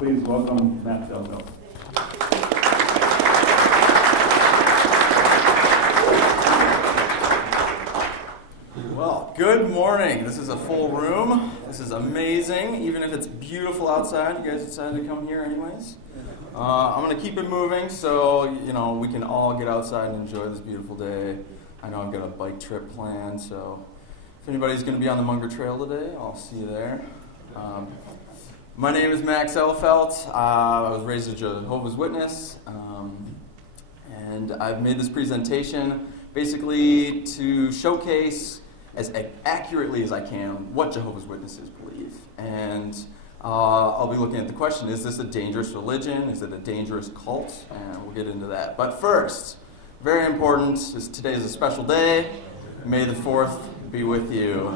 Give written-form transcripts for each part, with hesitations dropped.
Please welcome Max Elfelt. Well, good morning. This is a full room. This is amazing. Even if it's beautiful outside, you guys decided to come here anyways. I'm going to keep it moving so, we can all get outside and enjoy this beautiful day. I know I've got a bike trip planned, so if anybody's going to be on the Munger Trail today, I'll see you there. My name is Max Elfelt. I was raised a Jehovah's Witness, and I've made this presentation basically to showcase as accurately as I can what Jehovah's Witnesses believe. And I'll be looking at the question, is this a dangerous religion? Is it a dangerous cult? And we'll get into that. But first, very important, today is a special day. May the 4th be with you.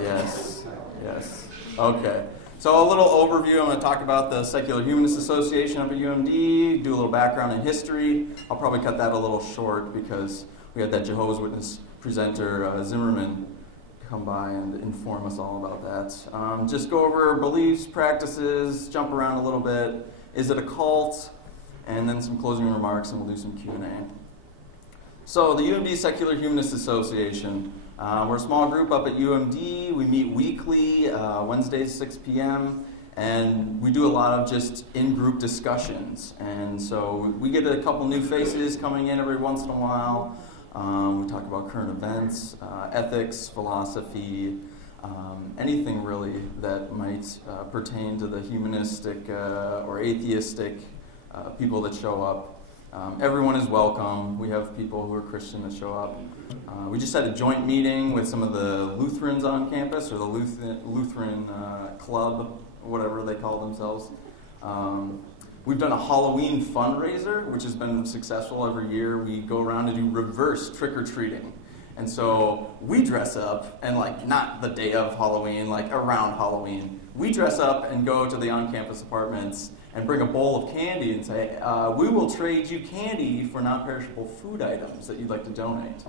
Yes, yes. Okay. So a little overview. I'm going to talk about the Secular Humanist Association up at UMD, do a little background in history. I'll probably cut that a little short because we had that Jehovah's Witness presenter, Zimmerman, come by and inform us all about that. Just go over beliefs, practices, jump around a little bit. Is it a cult? And then some closing remarks, and we'll do some Q&A. So the UMD Secular Humanist Association. We're a small group up at UMD. We meet weekly, Wednesdays, 6 p.m., and we do a lot of just in-group discussions. And so we get a couple new faces coming in every once in a while. We talk about current events, ethics, philosophy, anything really that might pertain to the humanistic or atheistic people that show up. Everyone is welcome. We have people who are Christian that show up. We just had a joint meeting with some of the Lutherans on campus, or the Lutheran club, whatever they call themselves. We've done a Halloween fundraiser, which has been successful every year. We go around and do reverse trick-or-treating. And so we dress up, and not the day of Halloween, around Halloween. We dress up and go to the on-campus apartments and bring a bowl of candy and say, we will trade you candy for non-perishable food items that you'd like to donate.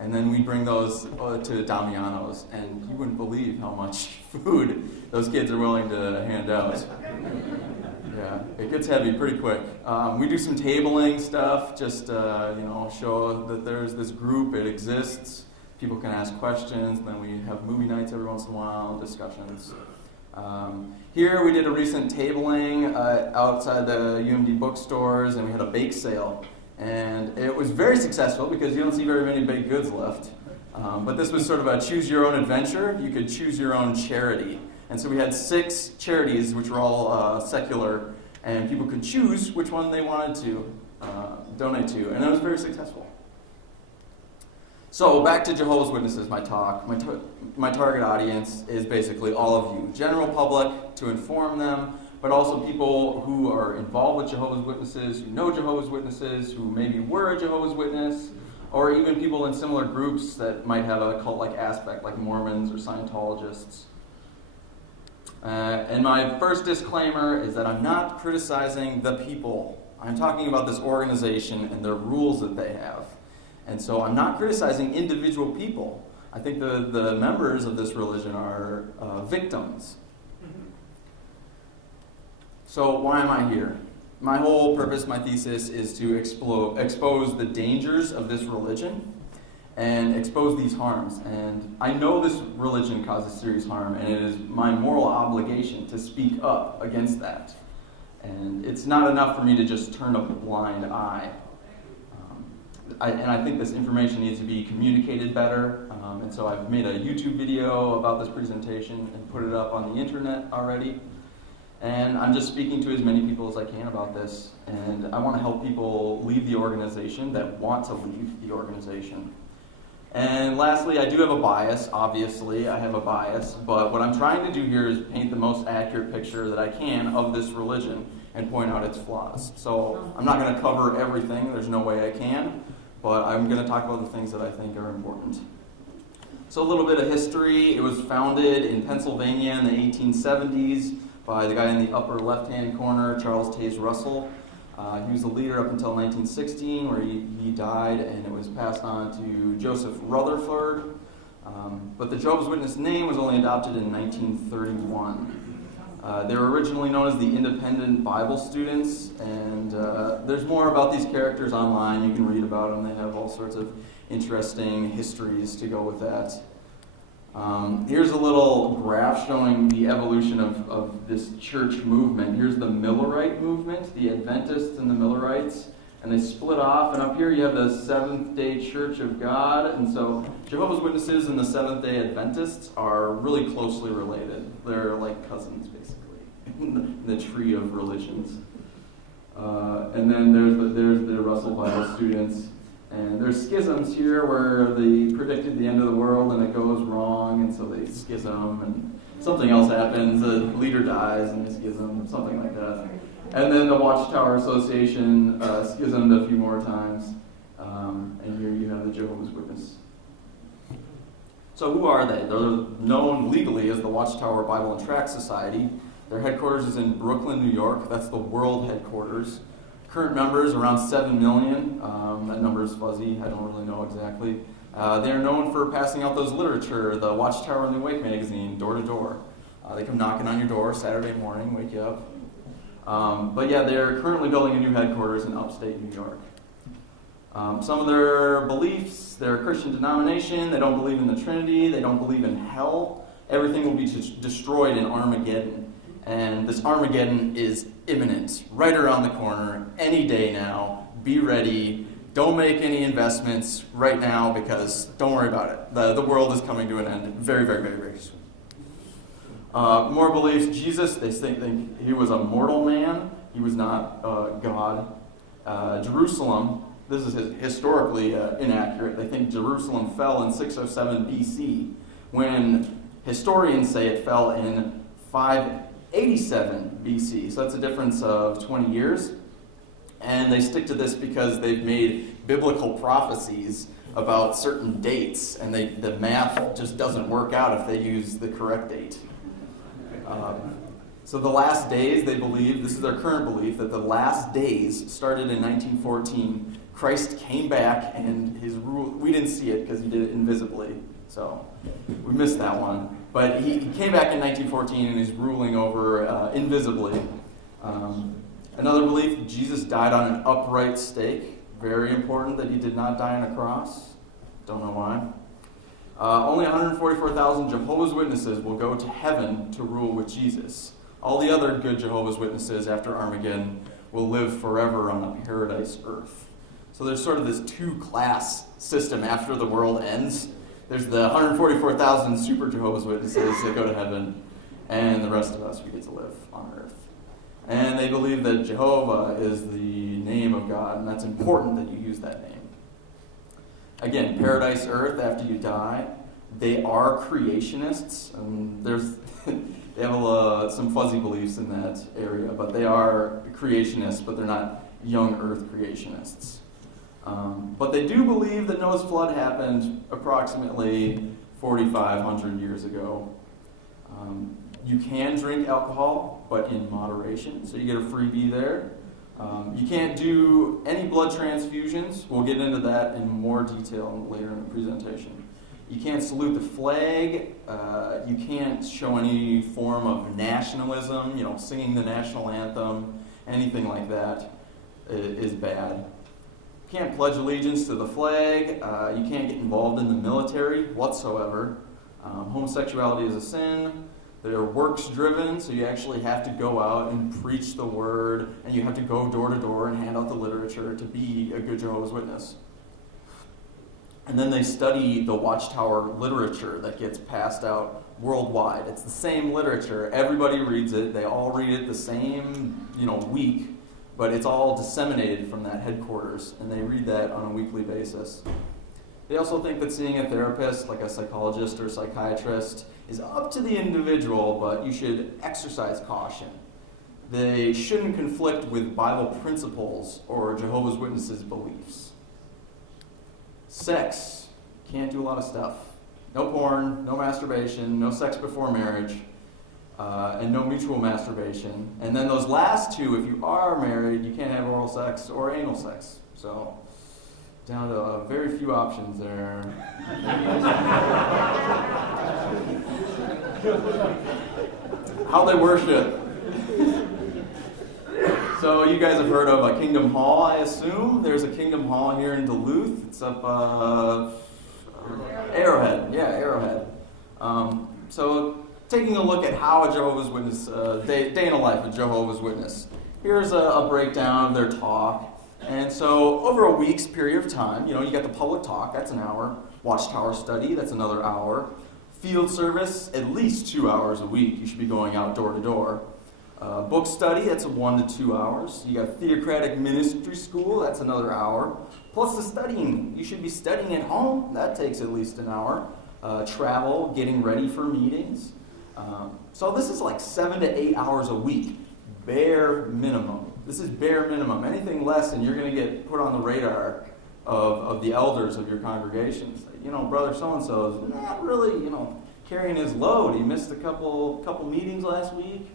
And then we bring those to Damiano's, and you wouldn't believe how much food those kids are willing to hand out. Yeah, it gets heavy pretty quick. We do some tabling stuff, just show that there's this group, it exists. People can ask questions, and then we have movie nights every once in a while, discussions. Here we did a recent tabling outside the UMD bookstores, and we had a bake sale. And it was very successful because you don't see very many baked goods left. But this was sort of a choose your own adventure. You could choose your own charity. And so we had 6 charities, which were all secular, and people could choose which one they wanted to donate to, and it was very successful. So back to Jehovah's Witnesses, my talk. My target audience is basically all of you, general public, to inform them, but also people who are involved with Jehovah's Witnesses, who know Jehovah's Witnesses, who maybe were a Jehovah's Witness, or even people in similar groups that might have a cult-like aspect, like Mormons or Scientologists. And my first disclaimer is that I'm not criticizing the people. I'm talking about this organization and the rules that they have. And so I'm not criticizing individual people. I think the members of this religion are victims. So why am I here? My whole purpose, my thesis, is to expose the dangers of this religion and expose these harms. And I know this religion causes serious harm, and it is my moral obligation to speak up against that. And it's not enough for me to just turn a blind eye. And I think this information needs to be communicated better. And so I've made a YouTube video about this presentation and put it up on the internet already. And I'm just speaking to as many people as I can about this. And I want to help people leave the organization that want to leave the organization. And lastly, I do have a bias, obviously, I have a bias, but what I'm trying to do here is paint the most accurate picture that I can of this religion and point out its flaws. So I'm not going to cover everything, there's no way I can, but I'm going to talk about the things that I think are important. So a little bit of history. It was founded in Pennsylvania in the 1870s by the guy in the upper left-hand corner, Charles Taze Russell. He was the leader up until 1916, where he died, and it was passed on to Joseph Rutherford. But the Jehovah's Witness name was only adopted in 1931. They were originally known as the Independent Bible Students, and there's more about these characters online. You can read about them. They have all sorts of interesting histories to go with that. Here's a little graph showing the evolution of this church movement. Here's the Millerite movement, the Adventists and the Millerites, and they split off. And up here you have the Seventh-day Church of God. And so Jehovah's Witnesses and the Seventh-day Adventists are really closely related. They're like cousins, basically, in the tree of religions. And then there's the Russell Bible students. And there's schisms here where they predicted the end of the world and it goes wrong, and so they schism, and something else happens, the leader dies and they schism, something like that. And then the Watchtower Association schismed a few more times, and here you have the Jehovah's Witness. So who are they? They're known legally as the Watchtower Bible and Tract Society. Their headquarters is in Brooklyn, New York. That's the world headquarters. Current members, around 7 million. That number is fuzzy. I don't really know exactly. They're known for passing out those literature, the Watchtower and the Awake magazine, door to door. They come knocking on your door Saturday morning, wake you up. But yeah, they're currently building a new headquarters in upstate New York. Some of their beliefs, they're a Christian denomination. They don't believe in the Trinity. They don't believe in hell. Everything will be destroyed in Armageddon. And this Armageddon is imminent, right around the corner, any day now. Be ready. Don't make any investments right now because don't worry about it. The world is coming to an end very, very, very, very soon. More beliefs. Jesus, they think he was a mortal man. He was not God. Jerusalem, this is historically inaccurate. They think Jerusalem fell in 607 BC, when historians say it fell in 587 BC. So that's a difference of 20 years. And they stick to this because they've made biblical prophecies about certain dates, and the math just doesn't work out if they use the correct date. So the last days, they believe, this is their current belief, that the last days started in 1914. Christ came back, and his rule, we didn't see it because he did it invisibly, so we missed that one. But he came back in 1914 and is ruling over invisibly. Another belief, Jesus died on an upright stake. Very important that he did not die on a cross. Don't know why. Only 144,000 Jehovah's Witnesses will go to heaven to rule with Jesus. All the other good Jehovah's Witnesses after Armageddon will live forever on a paradise earth. So there's sort of this two-class system after the world ends. There's the 144,000 super Jehovah's Witnesses that go to heaven, and the rest of us, we get to live on earth. And they believe that Jehovah is the name of God, and that's important that you use that name. Again, paradise earth after you die. They are creationists. They have some fuzzy beliefs in that area, but they are creationists, but they're not young earth creationists. But they do believe that Noah's flood happened approximately 4,500 years ago. You can drink alcohol, but in moderation, so you get a freebie there. You can't do any blood transfusions. We'll get into that in more detail later in the presentation. You can't salute the flag. You can't show any form of nationalism, singing the national anthem. Anything like that is bad. You can't pledge allegiance to the flag. You can't get involved in the military whatsoever. Homosexuality is a sin. They're works-driven, so you actually have to go out and preach the word, and you have to go door to door and hand out the literature to be a good Jehovah's Witness. And then they study the Watchtower literature that gets passed out worldwide. It's the same literature. Everybody reads it. They all read it the same, week, but it's all disseminated from that headquarters, and they read that on a weekly basis. They also think that seeing a therapist, like a psychologist or a psychiatrist, is up to the individual, but you should exercise caution. They shouldn't conflict with Bible principles or Jehovah's Witnesses' beliefs. Sex. Can't do a lot of stuff. No porn, no masturbation, no sex before marriage, and no mutual masturbation. And then those last two, if you are married, you can't have oral sex or anal sex. So, down to very few options there. how they worship. So you guys have heard of a Kingdom Hall, I assume. There's a Kingdom Hall here in Duluth. It's up Arrowhead. Yeah, Arrowhead. So taking a look at how a Jehovah's Witness, day in the life of Jehovah's Witness. Here's a breakdown of their talk. And so over a week's period of time, you got the public talk, that's an hour. Watchtower study, that's another hour. Field service, at least 2 hours a week. You should be going out door to door. Book study, that's 1 to 2 hours. You got theocratic ministry school, that's another hour. Plus the studying. You should be studying at home. That takes at least an hour. Travel, getting ready for meetings. So this is like 7 to 8 hours a week. Bare minimum. This is bare minimum. Anything less and you're going to get put on the radar of the elders of your congregations. Brother so-and-so is not really, carrying his load. He missed a couple meetings last week.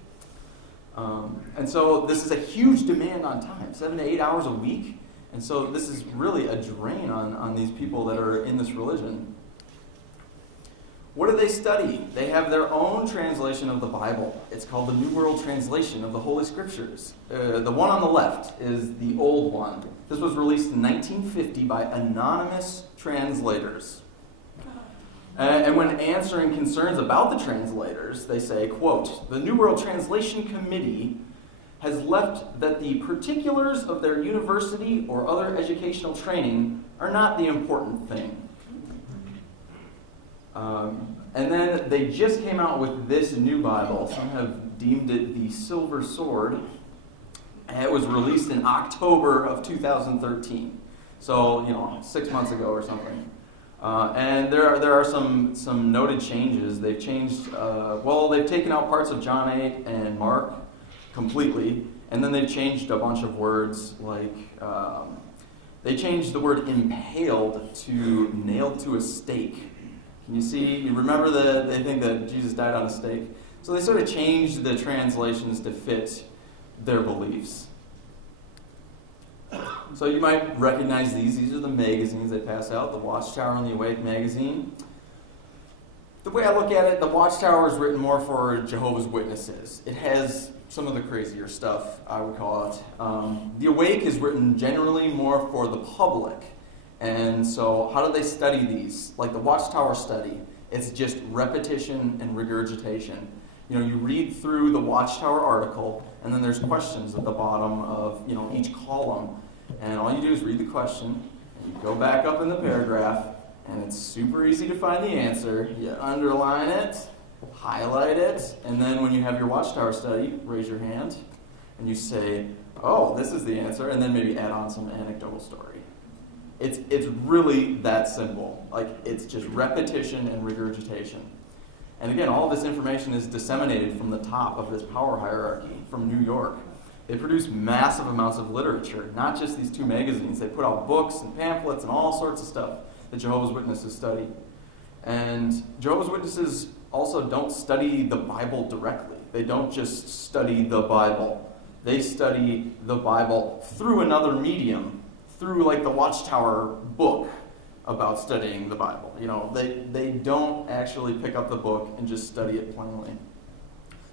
And so this is a huge demand on time, 7 to 8 hours a week. And so this is really a drain on these people that are in this religion. What do they study? They have their own translation of the Bible. It's called the New World Translation of the Holy Scriptures. The one on the left is the old one. This was released in 1950 by anonymous translators. And when answering concerns about the translators, they say, quote, "The New World Translation Committee has left that the particulars of their university or other educational training are not the important thing." And then they just came out with this new Bible. Some have deemed it the Silver Sword. And it was released in October of 2013. So, 6 months ago or something. And there are some noted changes. They've changed, they've taken out parts of John 8 and Mark completely. And then they've changed a bunch of words like, they changed the word impaled to nailed to a stake. Can you see? You remember they think that Jesus died on a stake? So they sort of changed the translations to fit their beliefs. So you might recognize these. These are the magazines they pass out, the Watchtower and the Awake magazine. The way I look at it, the Watchtower is written more for Jehovah's Witnesses. It has some of the crazier stuff, I would call it. The Awake is written generally more for the public. And so how do they study these? Like the Watchtower study, it's just repetition and regurgitation. You read through the Watchtower article, and then there's questions at the bottom of, each column. And all you do is read the question, and you go back up in the paragraph, and it's super easy to find the answer. You underline it, highlight it, and then when you have your Watchtower study, raise your hand, and you say, oh, this is the answer, and then maybe add on some anecdotal story. It's really that simple. Like, it's just repetition and regurgitation. And again, all of this information is disseminated from the top of this power hierarchy from New York. They produce massive amounts of literature, not just these two magazines. They put out books and pamphlets and all sorts of stuff that Jehovah's Witnesses study. And Jehovah's Witnesses also don't study the Bible directly. They don't just study the Bible. They study the Bible through another medium, through like the Watchtower book about studying the Bible. They don't actually pick up the book and just study it plainly.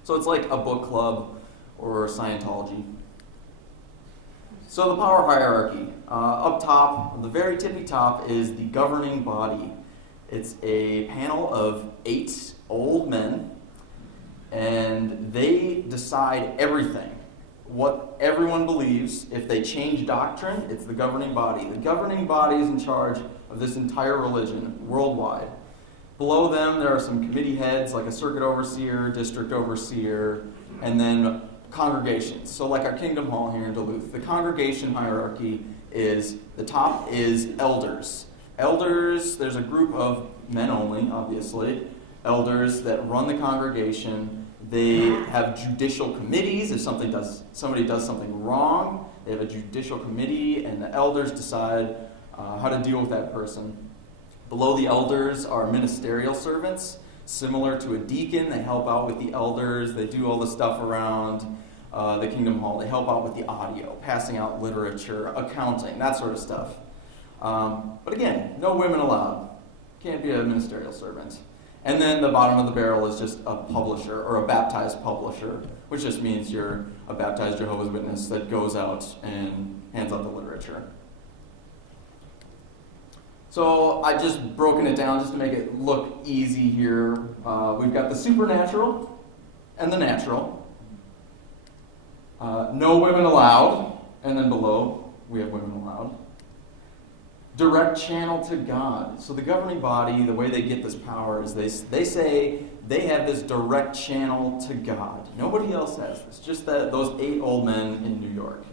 So it's like a book club or Scientology. So the power hierarchy. Up top, the very tippy top, is the governing body. It's a panel of 8 old men, and they decide everything. What everyone believes. If they change doctrine, it's the governing body. The governing body is in charge of this entire religion worldwide. Below them, there are some committee heads, like a circuit overseer, district overseer, and then congregations. So like our Kingdom Hall here in Duluth, the congregation hierarchy is, the top is elders. Elders, there's a group of men only, obviously, elders that run the congregation. They have judicial committees. If somebody does something wrong, they have a judicial committee, and the elders decide how to deal with that person. Below the elders are ministerial servants, similar to a deacon. They help out with the elders. They do all the stuff around the Kingdom Hall. They help out with the audio, passing out literature, accounting, that sort of stuff. But again, no women allowed. Can't be a ministerial servant. And then the bottom of the barrel is just a publisher or a baptized publisher, which just means you're a baptized Jehovah's Witness that goes out and hands out the literature. So I just broken it down just to make it look easy here. We've got the supernatural and the natural. No women allowed. And then below, we have women allowed. Direct channel to God. So the governing body, the way they get this power is they say they have this direct channel to God. Nobody else has this, just those 8 old men in New York.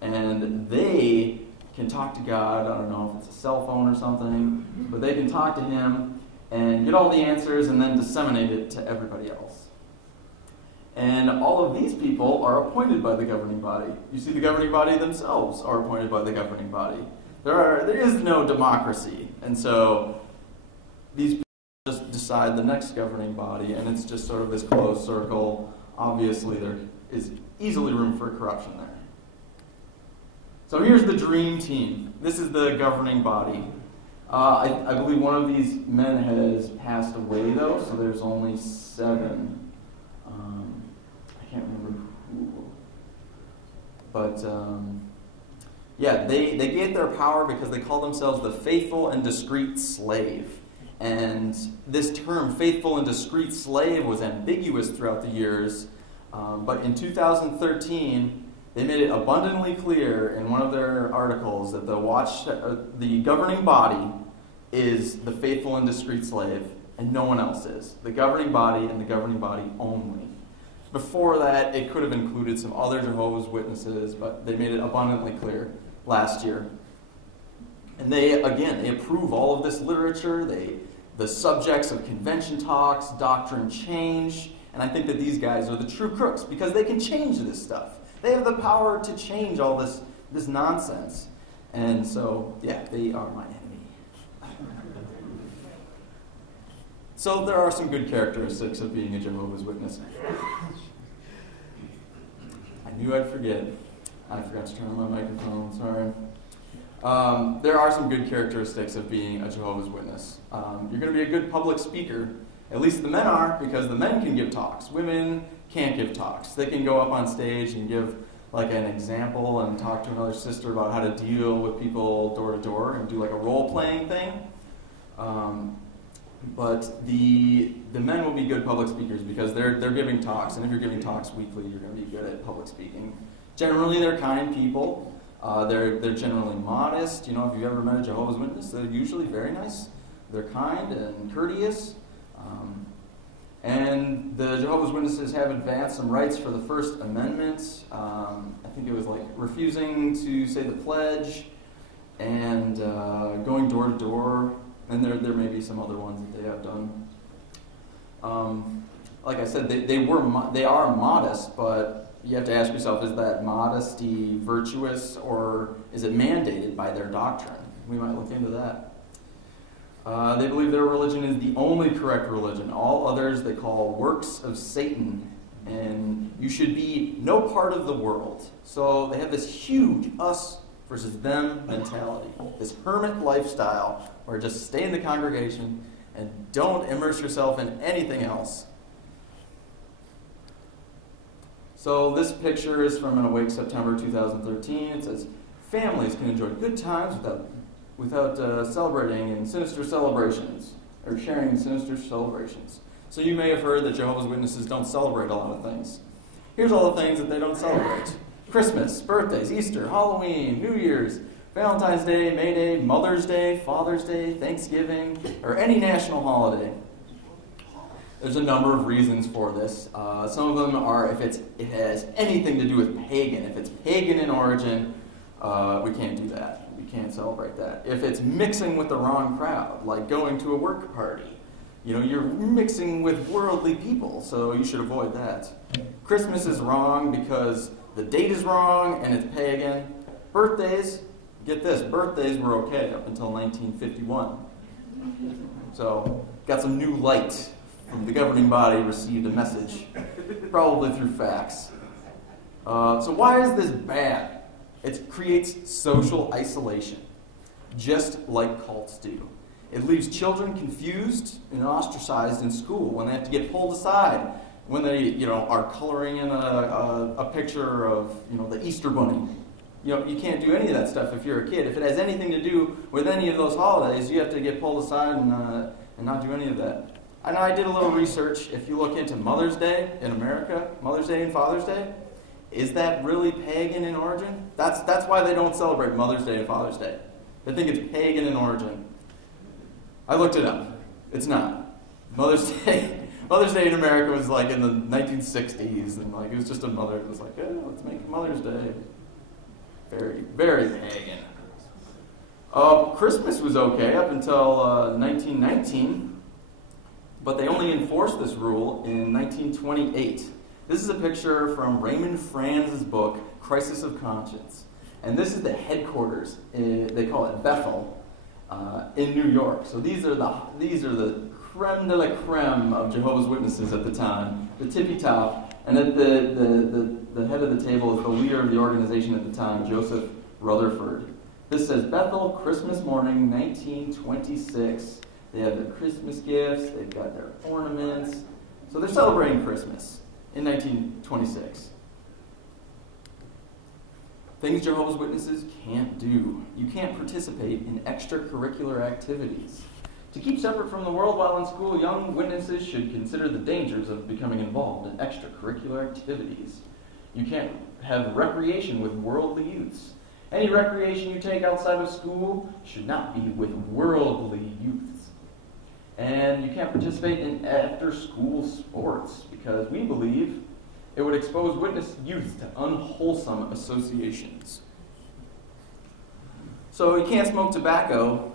And they can talk to God. I don't know if it's a cell phone or something, but they can talk to him and get all the answers and then disseminate it to everybody else. And all of these people are appointed by the governing body. You see, the governing body themselves are appointed by the governing body. There is no democracy. And so these people just decide the next governing body, and it's just sort of this closed circle. Obviously, there is easily room for corruption there. So here's the dream team. This is the governing body. I believe one of these men has passed away, though, so there's only 7. I can't remember who. But, yeah, they get their power because they call themselves the faithful and discreet slave. And this term, faithful and discreet slave, was ambiguous throughout the years. But in 2013, they made it abundantly clear in one of their articles that the governing body is the faithful and discreet slave, and no one else is. The governing body and the governing body only. Before that, it could have included some other Jehovah's Witnesses, but they made it abundantly clear last year. And they approve all of this literature. The subjects of convention talks, doctrine change, and I think that these guys are the true crooks because they can change this stuff. They have the power to change all this nonsense. And so, yeah, they are my enemy. So there are some good characteristics of being a Jehovah's Witness. I knew I'd forget. I forgot to turn on my microphone, sorry. There are some good characteristics of being a Jehovah's Witness. You're going to be a good public speaker. At least the men are, because the men can give talks. Women can't give talks. They can go up on stage and give like an example and talk to another sister about how to deal with people door to door and do like a role-playing thing. But the men will be good public speakers because they're giving talks, and if you're giving talks weekly, you're going to be good at public speaking. Generally, they're kind people. They're generally modest. You know, if you've ever met a Jehovah's Witness, they're usually very nice. They're kind and courteous. And the Jehovah's Witnesses have advanced some rights for the First Amendment. I think it was like refusing to say the pledge and going door to door. And there may be some other ones that they have done. Like I said, they are modest, but you have to ask yourself, is that modesty virtuous or is it mandated by their doctrine? We might look into that. They believe their religion is the only correct religion. All others they call works of Satan, and you should be no part of the world. So they have this huge us versus them mentality, this hermit lifestyle where just stay in the congregation and don't immerse yourself in anything else. So this picture is from an Awake September 2013. It says, families can enjoy good times without celebrating in sinister celebrations, or sharing in sinister celebrations. So you may have heard that Jehovah's Witnesses don't celebrate a lot of things. Here's all the things that they don't celebrate. Christmas, birthdays, Easter, Halloween, New Year's, Valentine's Day, May Day, Mother's Day, Father's Day, Thanksgiving, or any national holiday. There's a number of reasons for this. Some of them are if it has anything to do with pagan. If it's pagan in origin, we can't do that. We can't celebrate that. If it's mixing with the wrong crowd, like going to a work party, you're mixing with worldly people, so you should avoid that. Christmas is wrong because the date is wrong and it's pagan. Birthdays, get this, birthdays were okay up until 1951. So, got some new light from the governing body, received a message, probably through fax. So why is this bad? It creates social isolation, just like cults do. It leaves children confused and ostracized in school when they have to get pulled aside, when they, are coloring in a picture of, the Easter Bunny. You can't do any of that stuff if you're a kid. If it has anything to do with any of those holidays, you have to get pulled aside and not do any of that. And I did a little research. If you look into Mother's Day in America, Mother's Day and Father's Day, is that really pagan in origin? That's why they don't celebrate Mother's Day and Father's Day. They think it's pagan in origin. I looked it up. It's not. Mother's Day in America was like in the 1960s, and it was just a mother. It was like, let's make Mother's Day. Very, very pagan. Christmas was okay up until 1919, but they only enforced this rule in 1928. This is a picture from Raymond Franz's book, Crisis of Conscience. And this is the headquarters, they call it Bethel, in New York. So these are the creme de la creme of Jehovah's Witnesses at the time, the tippy top. And at the head of the table is the leader of the organization at the time, Joseph Rutherford. This says, Bethel, Christmas morning, 1926. They have their Christmas gifts, they've got their ornaments. So they're celebrating Christmas in 1926. Things Jehovah's Witnesses can't do. You can't participate in extracurricular activities. To keep separate from the world while in school, young witnesses should consider the dangers of becoming involved in extracurricular activities. You can't have recreation with worldly youths. Any recreation you take outside of school should not be with worldly youths. And you can't participate in after-school sports because we believe it would expose witness youth to unwholesome associations. So you can't smoke tobacco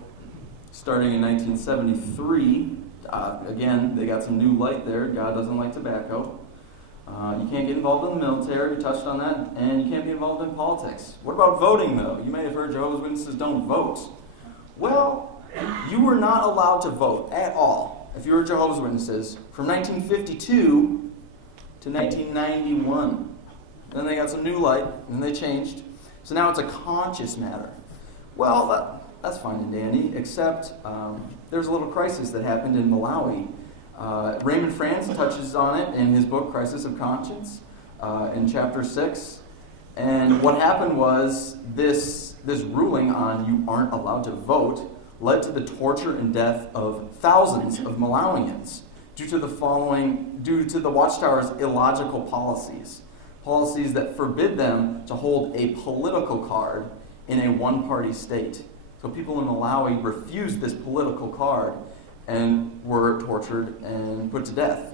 starting in 1973. Again, they got some new light there. God doesn't like tobacco. You can't get involved in the military. We touched on that. And you can't be involved in politics. What about voting, though? You may have heard Jehovah's Witnesses don't vote. Well, you were not allowed to vote at all if you were Jehovah's Witnesses from 1952 to 1991. Then they got some new light, and they changed. So now it's a conscious matter. Well, that's fine and dandy, except there's a little crisis that happened in Malawi. Raymond Franz touches on it in his book, Crisis of Conscience, in chapter 6. And what happened was this ruling on you aren't allowed to vote led to the torture and death of thousands of Malawians due to the Watchtower's illogical policies that forbid them to hold a political card in a one-party state. So people in Malawi refused this political card and were tortured and put to death.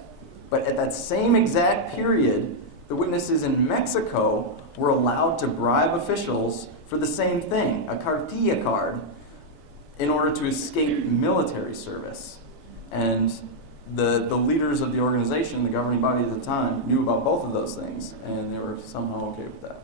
But at that same exact period, the witnesses in Mexico were allowed to bribe officials for the same thing, a cartilla card, in order to escape military service. And the leaders of the organization, the governing body at the time, knew about both of those things, and they were somehow okay with that.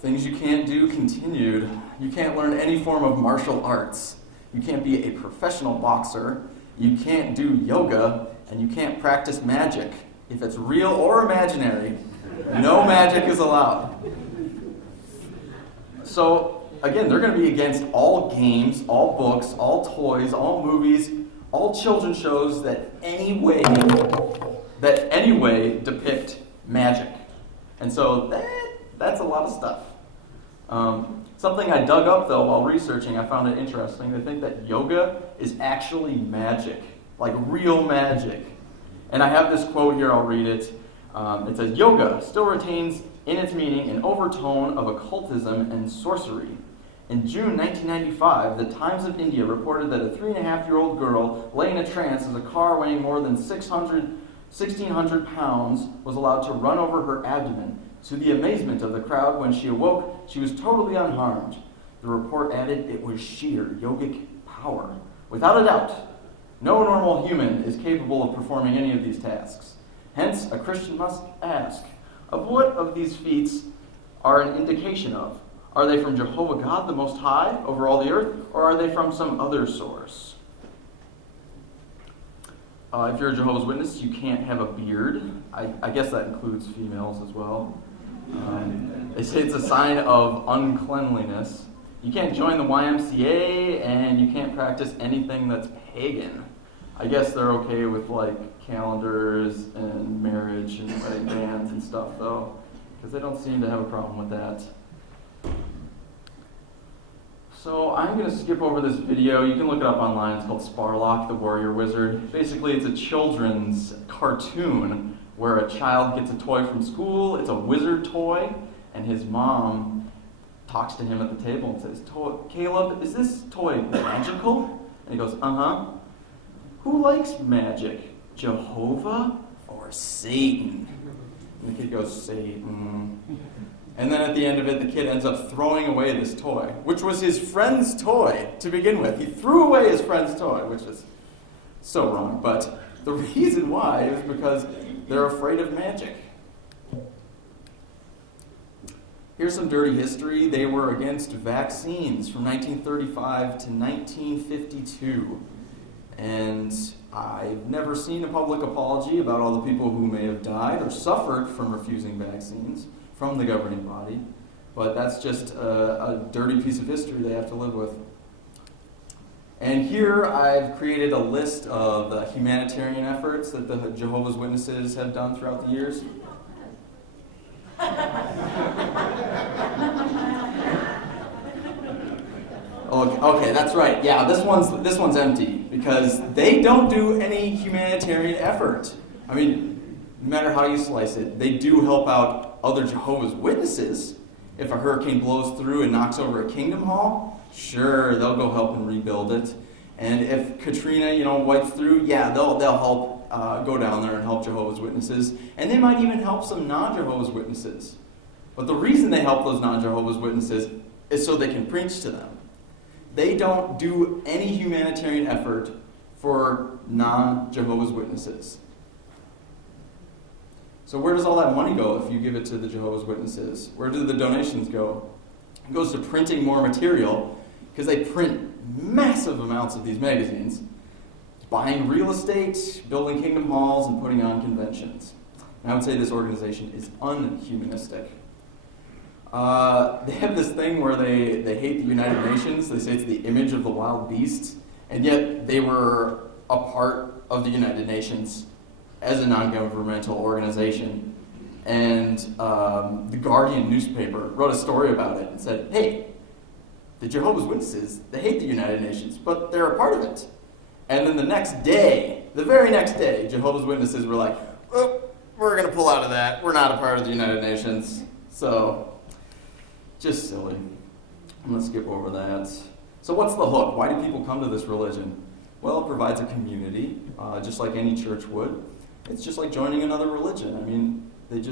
Things you can't do continued. You can't learn any form of martial arts. You can't be a professional boxer. You can't do yoga, and you can't practice magic. If it's real or imaginary, no magic is allowed. So, again, they're going to be against all games, all books, all toys, all movies, all children's shows that any way depict magic. And so that's a lot of stuff. Something I dug up, though, while researching, I found it interesting. They think that yoga is actually magic, like real magic. And I have this quote here, I'll read it. It says, "Yoga still retains in its meaning an overtone of occultism and sorcery. In June 1995, the Times of India reported that a 3.5-year-old girl lay in a trance as a car weighing more than 1,600 pounds was allowed to run over her abdomen. To the amazement of the crowd, when she awoke, she was totally unharmed. The report added it was sheer yogic power. Without a doubt, no normal human is capable of performing any of these tasks. Hence, a Christian must ask, of what of these feats are an indication of? Are they from Jehovah God, the Most High, over all the earth, or are they from some other source?" If you're a Jehovah's Witness, you can't have a beard. I guess that includes females as well. They say it's a sign of uncleanliness. You can't join the YMCA, and you can't practice anything that's pagan. I guess they're okay with like calendars and marriage and wedding bands and stuff, though, because they don't seem to have a problem with that. So I'm going to skip over this video. You can look it up online. It's called Sparlock, the Warrior Wizard. Basically, it's a children's cartoon where a child gets a toy from school. It's a wizard toy, and his mom talks to him at the table and says, "Caleb, is this toy magical?" And he goes, "Uh-huh." "Who likes magic, Jehovah or Satan?" And the kid goes, "Satan." And then at the end of it, the kid ends up throwing away this toy, which was his friend's toy to begin with. He threw away his friend's toy, which is so wrong. But the reason why is because they're afraid of magic. Here's some dirty history. They were against vaccines from 1935 to 1952. And I've never seen a public apology about all the people who may have died or suffered from refusing vaccines from the governing body, but that's just a dirty piece of history they have to live with. And here I've created a list of the humanitarian efforts that the Jehovah's Witnesses have done throughout the years. Okay, that's right. Yeah, this one's empty because they don't do any humanitarian effort. I mean, no matter how you slice it, they do help out other Jehovah's Witnesses. If a hurricane blows through and knocks over a kingdom hall, sure, they'll go help and rebuild it. And if Katrina, wipes through, yeah, they'll help go down there and help Jehovah's Witnesses. And they might even help some non-Jehovah's Witnesses. But the reason they help those non-Jehovah's Witnesses is so they can preach to them. They don't do any humanitarian effort for non-Jehovah's Witnesses. So where does all that money go if you give it to the Jehovah's Witnesses? Where do the donations go? It goes to printing more material, because they print massive amounts of these magazines, buying real estate, building kingdom halls, and putting on conventions. And I would say this organization is unhumanistic. They have this thing where they hate the United Nations. They say it's the image of the wild beast, and yet they were a part of the United Nations as a non-governmental organization. And the Guardian newspaper wrote a story about it and said, hey, the Jehovah's Witnesses, they hate the United Nations, but they're a part of it. And then the very next day, Jehovah's Witnesses were like, oh, we're going to pull out of that. We're not a part of the United Nations. So, just silly. I'm going to skip over that. So what's the hook? Why do people come to this religion? Well, it provides a community, just like any church would. It's just like joining another religion. I mean, they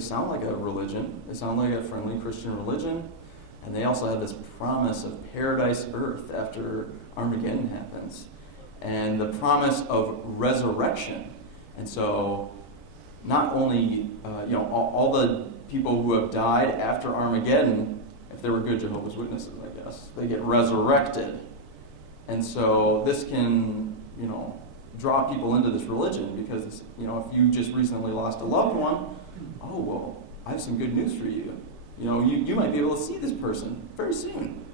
sound like a religion. They sound like a friendly Christian religion. And they also have this promise of paradise earth after Armageddon happens. And the promise of resurrection. And so, not only, all the people who have died after Armageddon, if they were good Jehovah's Witnesses, I guess, they get resurrected. And so this can, draw people into this religion because, if you just recently lost a loved one, oh, well, I have some good news for you. You might be able to see this person very soon.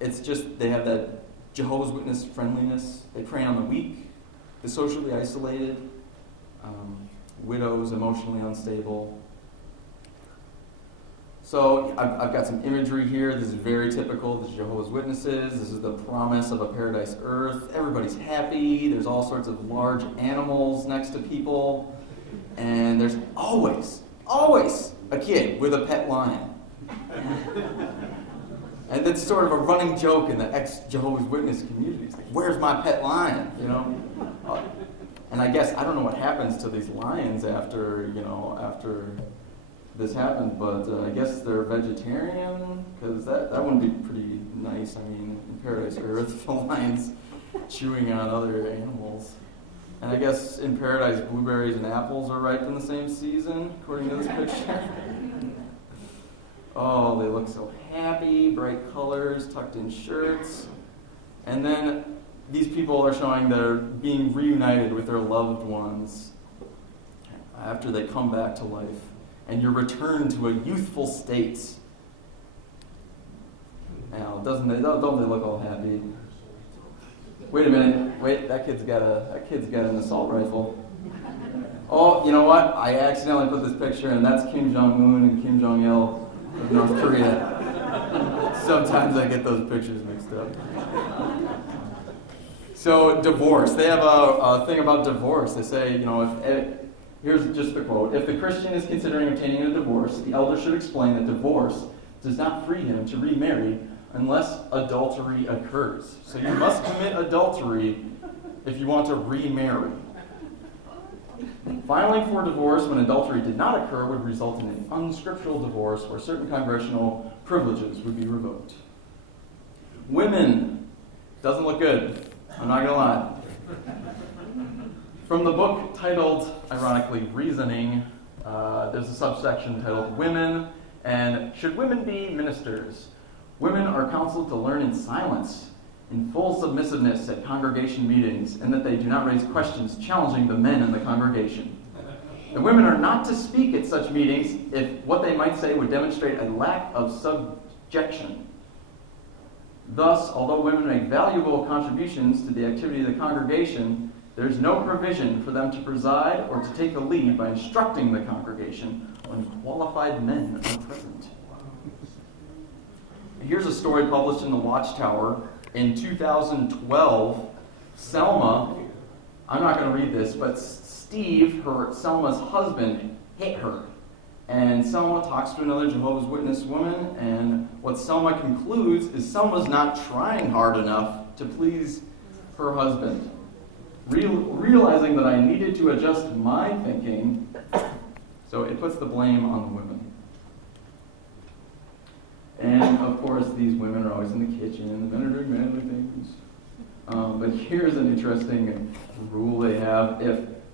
It's just, they have that Jehovah's Witness friendliness. They prey on the weak, the socially isolated, widows, emotionally unstable. So I've got some imagery here. This is very typical of the Jehovah's Witnesses. This is the promise of a paradise earth. Everybody's happy. There's all sorts of large animals next to people. And there's always a kid with a pet lion. And that's sort of a running joke in the ex-Jehovah's Witness community. It's like, where's my pet lion? And I guess, I don't know what happens to these lions after this happened, but I guess they're vegetarian, because that wouldn't be pretty nice. I mean, in Paradise Earth, the lions chewing on other animals. And I guess in Paradise, blueberries and apples are ripe in the same season, according to this picture. Oh, they look so happy, bright colors, tucked in shirts. And then these people are showing they're being reunited with their loved ones after they come back to life. And you're returned to a youthful state. Now, don't they look all happy? Wait a minute. Wait, that kid's got an assault rifle. Oh, you know what? I accidentally put this picture, and that's Kim Jong-un and Kim Jong-il of North Korea. Sometimes I get those pictures mixed up. So, divorce. They have a thing about divorce. They say, here's just the quote. If the Christian is considering obtaining a divorce, the elder should explain that divorce does not free him to remarry unless adultery occurs. So you must commit adultery if you want to remarry. Filing for divorce when adultery did not occur would result in an unscriptural divorce where certain congregational privileges would be revoked. Women. Doesn't look good. I'm not going to lie. From the book titled, ironically, Reasoning, there's a subsection titled Women and Should Women Be Ministers? Women are counseled to learn in silence, in full submissiveness at congregation meetings, and that they do not raise questions challenging the men in the congregation. The women are not to speak at such meetings if what they might say would demonstrate a lack of subjection. Thus, although women make valuable contributions to the activity of the congregation, there is no provision for them to preside or to take the lead by instructing the congregation when qualified men are present. Here's a story published in the Watchtower in 2012. Selma, I'm not going to read this, but Steve, Selma's husband, hit her. And Selma talks to another Jehovah's Witness woman, and what Selma concludes is Selma's not trying hard enough to please her husband. Realizing that I needed to adjust my thinking, so it puts the blame on the women. And, of course, these women are always in the kitchen, the men are doing manly things. But here's an interesting rule they have.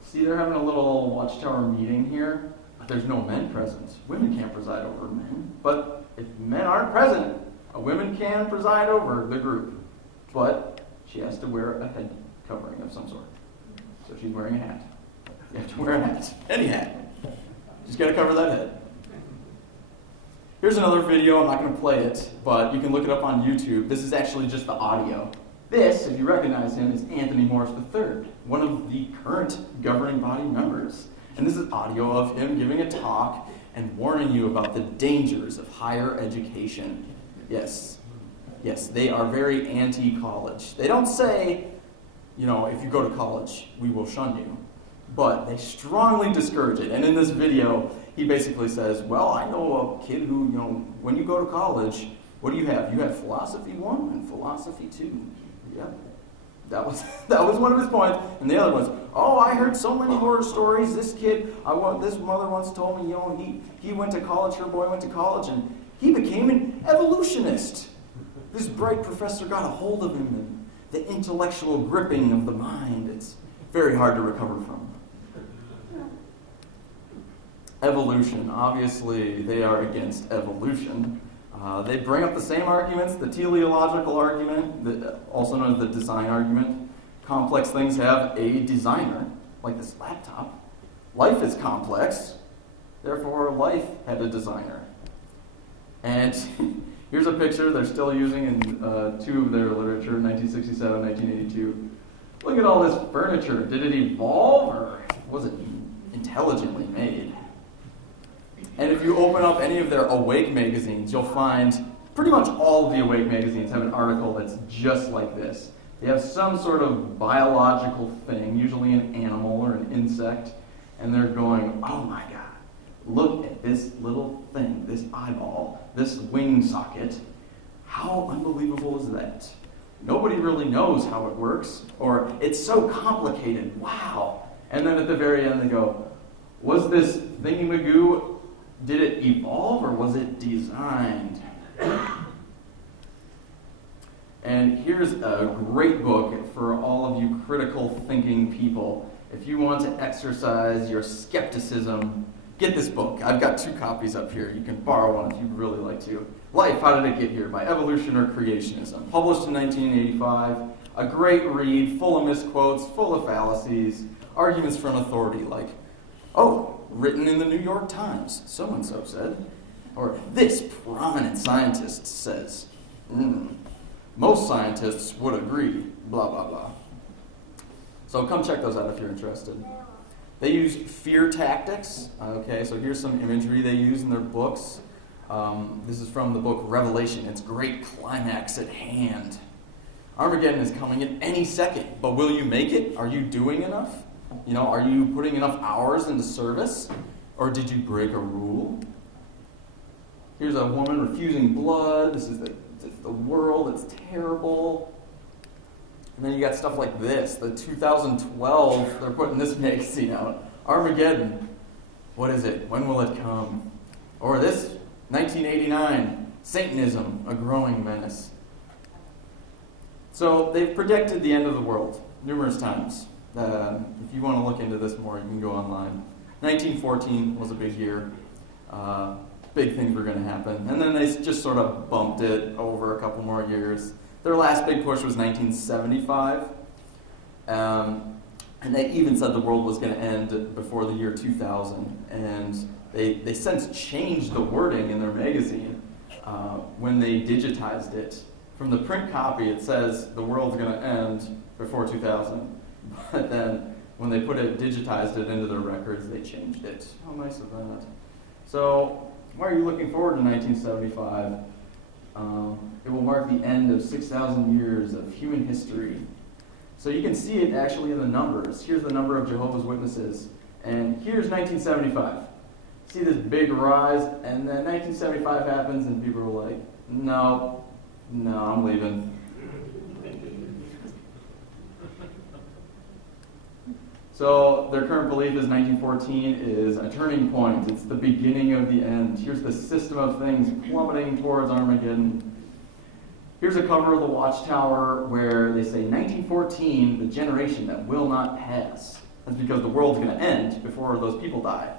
See, they're having a little Watchtower meeting here, but there's no men present. Women can't preside over men. But if men aren't present, a woman can preside over the group. But she has to wear a head covering of some sort. So she's wearing a hat. You have to wear a hat. Any hat. Just got to cover that head. Here's another video. I'm not going to play it, but you can look it up on YouTube. This is actually just the audio. This, if you recognize him, is Anthony Morris III, one of the current governing body members. And this is audio of him giving a talk and warning you about the dangers of higher education. Yes, they are very anti-college. They don't say, if you go to college, we will shun you. But they strongly discourage it. And in this video, he basically says, well, I know a kid who, when you go to college, what do you have? You have philosophy 1 and philosophy 2. Yep. That was one of his points. And the other was, oh, I heard so many horror stories. This kid, this mother once told me, he went to college, her boy went to college, and he became an evolutionist. This bright professor got a hold of him, and the intellectual gripping of the mind, it's very hard to recover from. Evolution. Obviously, they are against evolution. They bring up the same arguments, the teleological argument, also known as the design argument. Complex things have a designer, like this laptop. Life is complex, therefore life had a designer. And here's a picture they're still using in 2 of their literature, 1967, 1982. Look at all this furniture. Did it evolve, or was it intelligently made? And if you open up any of their Awake magazines, you'll find pretty much all of the Awake magazines have an article that's just like this. They have some sort of biological thing, usually an animal or an insect, and they're going, oh my God, look at this little thing, this eyeball, this wing socket. How unbelievable is that? Nobody really knows how it works, or it's so complicated, wow. And then at the very end they go, was this thingy-magoo, did it evolve or was it designed? And here's a great book for all of you critical thinking people. If you want to exercise your skepticism, get this book. I've got 2 copies up here. You can borrow one if you'd really like to. Life, How Did It Get Here? By Evolution or Creationism. Published in 1985. A great read, full of misquotes, full of fallacies, arguments from authority like, oh, written in the New York Times, so-and-so said. Or, this prominent scientist says. Most scientists would agree, blah, blah, blah. So come check those out if you're interested. They use fear tactics. Okay, so here's some imagery they use in their books. This is from the book Revelation. It's great climax at hand. Armageddon is coming at any second, but will you make it? Are you doing enough? Are you putting enough hours into service? Or did you break a rule? Here's a woman refusing blood. This is the world. It's terrible. And then you got stuff like this. The 2012, they're putting this magazine out. Armageddon. What is it? When will it come? Or this, 1989, Satanism, a growing menace. So they've predicted the end of the world numerous times. If you want to look into this more, you can go online. 1914 was a big year. Big things were going to happen. And then they just sort of bumped it over a couple more years. Their last big push was 1975. And they even said the world was going to end before the year 2000. And they since changed the wording in their magazine when they digitized it. From the print copy, it says the world's going to end before 2000. But then when they digitized it into their records, they changed it. How nice of that. So why are you looking forward to 1975? It will mark the end of 6,000 years of human history. So you can see it actually in the numbers. Here's the number of Jehovah's Witnesses. And here's 1975. See this big rise? And then 1975 happens and people are like, no, I'm leaving. So their current belief is 1914 is a turning point. It's the beginning of the end. Here's the system of things plummeting towards Armageddon. Here's a cover of the Watchtower where they say 1914, the generation that will not pass. That's because the world's going to end before those people die.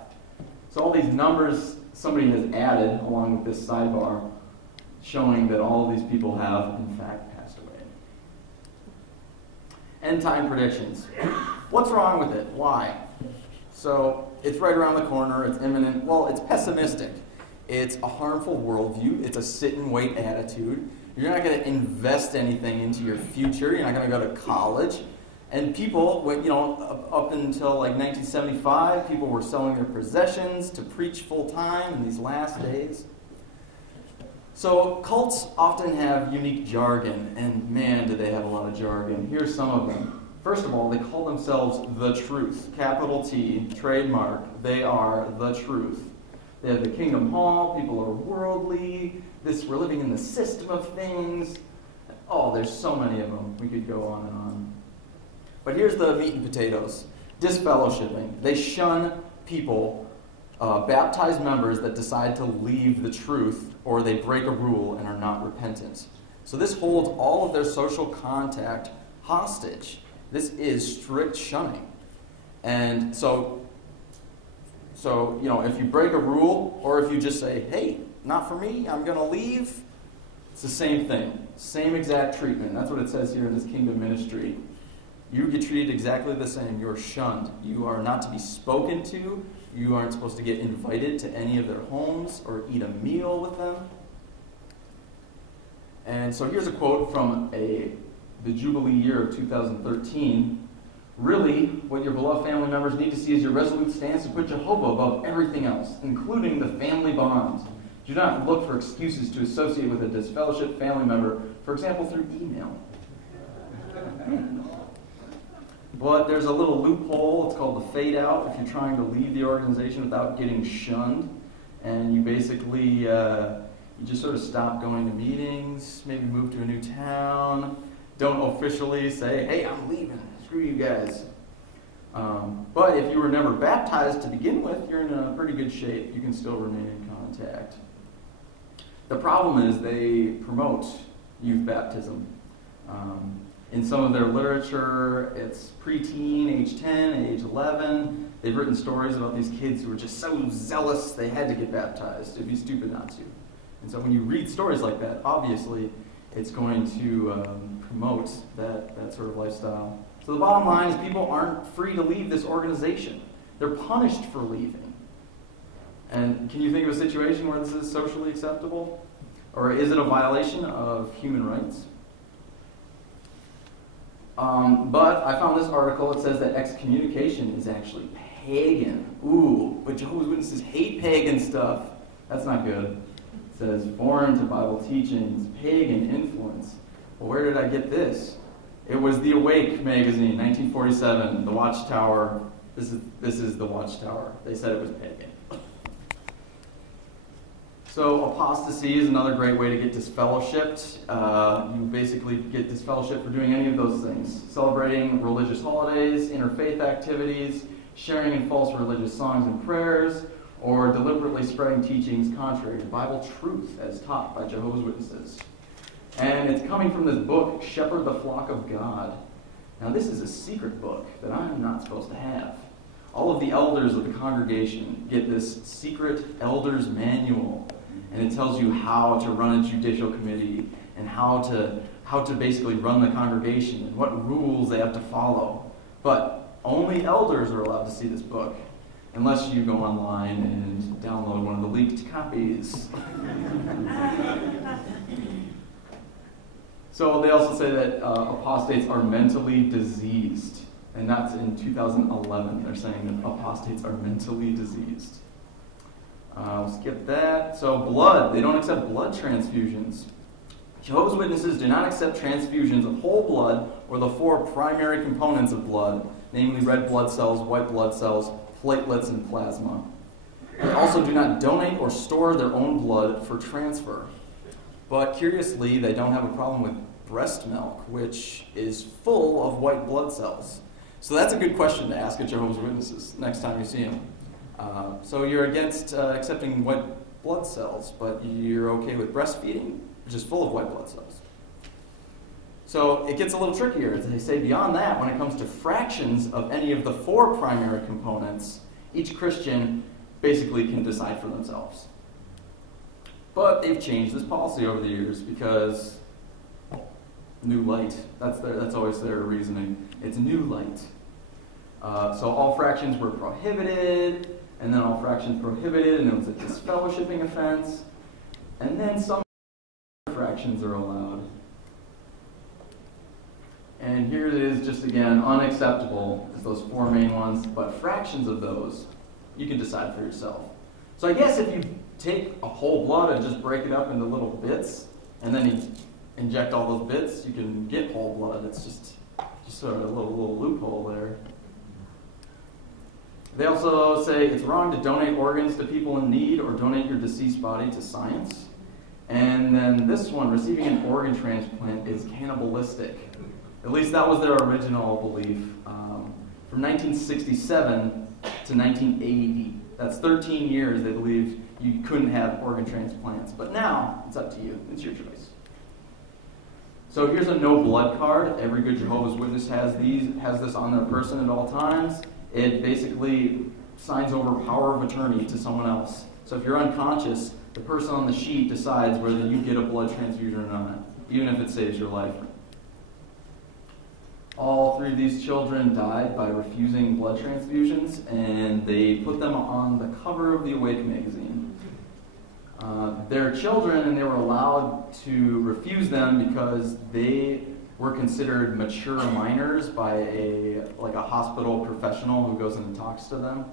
So all these numbers somebody has added along with this sidebar showing that all of these people have in fact passed away. End time predictions. What's wrong with it? Why? So it's right around the corner. It's imminent. Well, it's pessimistic. It's a harmful worldview. It's a sit-and-wait attitude. You're not going to invest anything into your future. You're not going to go to college. And people, up until like 1975, people were selling their possessions to preach full-time in these last days. So cults often have unique jargon, and man, do they have a lot of jargon. Here's some of them. First of all, they call themselves the truth, capital T, trademark. They are the truth. They have the Kingdom Hall, people are worldly, we're living in the system of things. Oh, there's so many of them. We could go on and on. But here's the meat and potatoes. Disfellowshipping. They shun people, baptized members that decide to leave the truth, or they break a rule and are not repentant. So this holds all of their social contact hostage. This is strict shunning. And so if you break a rule, or if you just say, hey, not for me, I'm going to leave, it's the same thing. Same exact treatment. That's what it says here in this kingdom ministry. You get treated exactly the same. You're shunned. You are not to be spoken to. You aren't supposed to get invited to any of their homes or eat a meal with them. And so here's a quote from the Jubilee year of 2013. Really, what your beloved family members need to see is your resolute stance to put Jehovah above everything else, including the family bond. Do not look for excuses to associate with a disfellowshipped family member, for example, through email. But there's a little loophole. It's called the fade out. If you're trying to leave the organization without getting shunned, and you basically you just sort of stop going to meetings, maybe move to a new town. Don't officially say, hey, I'm leaving. Screw you guys. But if you were never baptized to begin with, you're in a pretty good shape. You can still remain in contact. The problem is they promote youth baptism. In some of their literature, it's preteen, age 10, age 11. They've written stories about these kids who were just so zealous they had to get baptized. It'd be stupid not to. And so when you read stories like that, obviously it's going to promote that sort of lifestyle. So the bottom line is people aren't free to leave this organization. They're punished for leaving. And can you think of a situation where this is socially acceptable? Or is it a violation of human rights? But I found this article. It says that excommunication is actually pagan. Ooh, but Jehovah's Witnesses hate pagan stuff. That's not good. It says foreign to Bible teachings, pagan influence. Well, where did I get this? It was The Awake magazine, 1947, The Watchtower. This is The Watchtower. They said it was pagan. So apostasy is another great way to get disfellowshipped. You basically get disfellowshipped for doing any of those things. Celebrating religious holidays, interfaith activities, sharing in false religious songs and prayers, or deliberately spreading teachings contrary to Bible truth as taught by Jehovah's Witnesses. And it's coming from this book, Shepherd the Flock of God. Now this is a secret book that I'm not supposed to have. All of the elders of the congregation get this secret elder's manual, and it tells you how to run a judicial committee and how to basically run the congregation and what rules they have to follow. But only elders are allowed to see this book, unless you go online and download one of the leaked copies. So they also say that apostates are mentally diseased. And that's in 2011. They're saying that apostates are mentally diseased. We'll skip that. So blood. They don't accept blood transfusions. Jehovah's Witnesses do not accept transfusions of whole blood or the 4 primary components of blood, namely red blood cells, white blood cells, platelets, and plasma. They also do not donate or store their own blood for transfer. But curiously, they don't have a problem with breast milk, which is full of white blood cells. So that's a good question to ask at Jehovah's Witnesses next time you see them. So you're against accepting white blood cells, but you're okay with breastfeeding, which is full of white blood cells. So it gets a little trickier. As they say, beyond that, when it comes to fractions of any of the 4 primary components, each Christian basically can decide for themselves. But they've changed this policy over the years because new light. That's always their reasoning. It's new light. So all fractions were prohibited, and then all fractions prohibited, and it was a disfellowshipping offense. And then some fractions are allowed. And here it is, just again, unacceptable, is those 4 main ones, but fractions of those, you can decide for yourself. So I guess if you take a whole blood and just break it up into little bits, and then you inject all those bits, you can get whole blood. It's just sort of a little loophole there. They also say it's wrong to donate organs to people in need or donate your deceased body to science. And then this one, receiving an organ transplant is cannibalistic. At least that was their original belief. From 1967 to 1980. That's 13 years they believed you couldn't have organ transplants. But now, it's up to you. It's your choice. So here's a no blood card. Every good Jehovah's Witness has this on their person at all times. It basically signs over power of attorney to someone else. So if you're unconscious, the person on the sheet decides whether you get a blood transfusion or not, even if it saves your life. All 3 of these children died by refusing blood transfusions, and they put them on the cover of the Awake magazine. They're children, and they were allowed to refuse them because they were considered mature minors by a hospital professional who goes in and talks to them.